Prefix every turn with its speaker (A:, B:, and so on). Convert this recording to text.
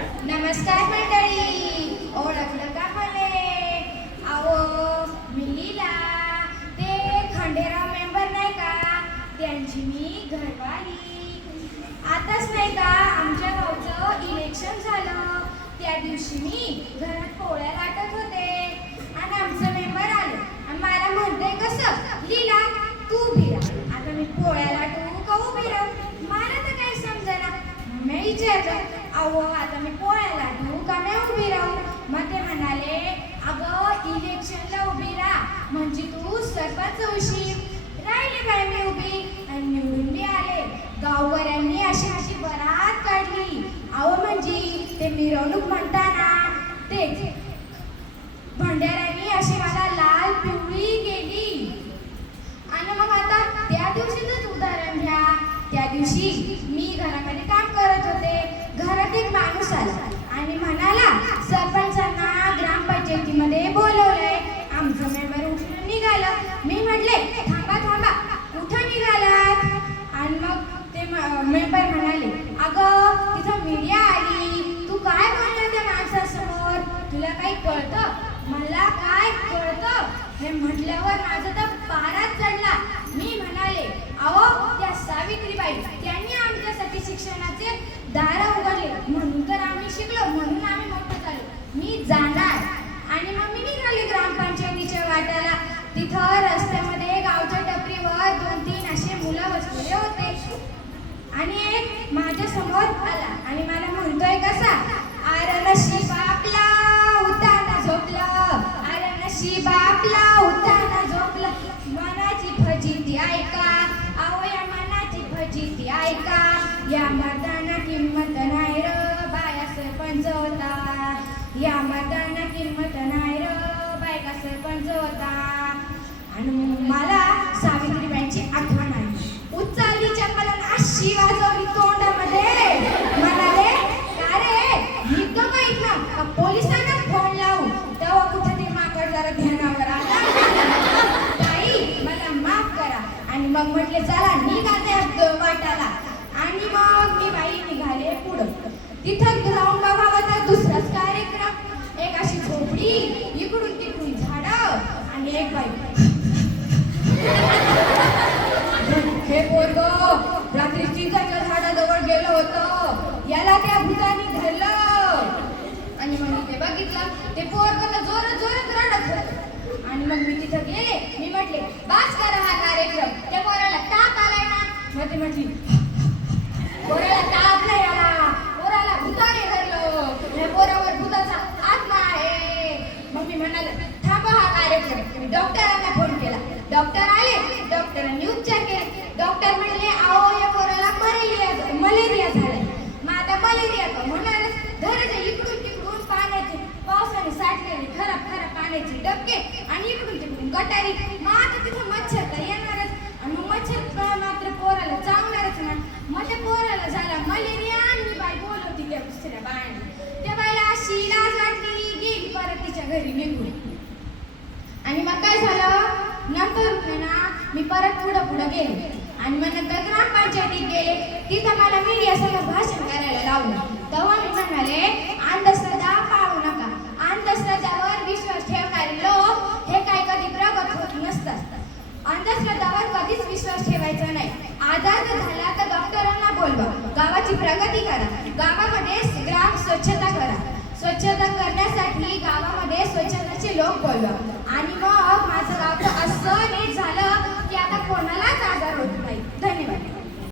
A: नमस्कार मंडळी. ओळखलं का मले अहो मी लीला ते खंडेराव मेंबर नाही का? त्यांची मी घरवाली. आताच नाही का आमच्या गावचं इलेक्शन झालं. त्या दिवशी मी घरात पोळ्या लाटत होते. आणि आमचं मेंबर आलं. आणि मला म्हणते कसं लीला तू उभी राहा आता मी पोळ्या लाटू का उभी राहू मला तर काही समजेना मी विचारलं अहो आता मी पोळ्या लाटू का मी उभी राहू मग ते म्हणाले अगं इलेक्शनला उभी राहा म्हणजे तू सरपंच होशील राहिले बाय मी उभी आणि निवडून मी आले गावकऱ्यांनी अशी अशी बरात काढली. अहो म्हणजे ते मिरवणूक म्हणताना तेच. भंडाऱ्यांनी अशी मला लाल पिवळी गेली आणि मग आता त्या दिवशीच उदाहरण घ्या. त्या दिवशी मी घरामध्ये काम कळतं? मला काय कळतं? हे म्हटल्यावर माझा तर पाराच चढला. मी म्हणाले अहो त्या सावित्रीबाई त्यांनी आमच्यासाठी शिक्षणाचे दार उघडले. म्हणून तर आम्ही शिकलो म्हणून आम्ही मोठं झालो. मी जाणार. आणि मग मी निघाली ग्रामपंचायतीच्या वाट्याला. तिथं रस्त्यामध्ये गावच्या टपरीवर दोन तीन असे मुलं बसलेले होते. आणि एक माझ्यासमोर आला आणि मला म्हणतोय का अरे बापला उताना झोपला. मनाची फजिती ऐका. अहो या मनाची फजिती ऐका. या मताना किंमत नाही र बाया सरपंच होता या मताना किंमत नाही र बायका सरपंच होता आणि मला सावित्रीबाईंची आठवण आली उचलली चप्पल आणि अशी वाजवली तोंडामध्ये म्हणाले का रे निघतो का इथनं का पोलिसांना फोन लावू तेव्हा कुठे ते माकड जरा ध्यानावर आला ताई मला माफ करा आणि मग म्हटले चला निघा त्या वाटाला. आणि मग मी बाई निघाले पुढं. तिथं जाऊन बघावं तर दुसराच कार्यक्रम. एक अशी झोपडी इकडून तिकडून झाडं आणि एक बाई हे पोरग रात्री चिंचाच्या झाडाजवळ गेलं होतं याला त्या भूतानी धरलं आणि मग मी ते बघितलं ते पोरग तर जोरात जोरात रडत होतं आणि मग मी तिथं गेले मी म्हटले बास करा हा कार्यक्रम त्या पोराला ताप आलाय ना म्हटली. पोराला ताप नाही आला. पोराला भूताने धरलं. या पोरावर भूताचा आत्मा आहे. मग मी म्हणाले थांबा हा कार्यक्रम. मी डॉक्टरांना फोन केला. डॉक्टर आले. डॉक्टरांनी उपचार केले. डॉक्टर म्हणले आओ या पोराला मलेरिया मलेरिया झालाय मग आता मलेरिया का म्हणणारच घराच्या इकडून तिकडून पाण्याचे पावसाने साठलेले खराब खराब पाण्याचे डबके आणि इकडून तिकडून गटारी. मग आता तिथं मच्छर तर येणारच. आणि मग मच्छर मात्र मला चावणारच पोराला झाला मलेरिया आणि मी बाई बोलवती त्या दुसऱ्या बायाने. त्या बाईला अशी लाज वाटली गेली परत तिच्या घरी निघून. आणि मग काय झालं? नंतर ना मी परत पुढं पुढं गेले. आणि मग नंतर ग्रामपंचायतीत गेले. तिथं मला मीडिया समोर भाषण करायला लावलं. तेव्हा मी म्हणाले अंधश्रद्धा पाळू नका. अंधश्रद्धावर विश्वास ठेवणारे लोक हे काय कधी प्रगत होत नसतात. अंधश्रद्धावर कधीच विश्वास ठेवायचा नाही. आजार झाला गावाची प्रगती करा. गावामध्ये ग्राम स्वच्छता करा. स्वच्छता करण्यासाठी गावामध्ये स्वच्छताचे लोक बोलवा. आणि मग माझं गाव तर असं नीट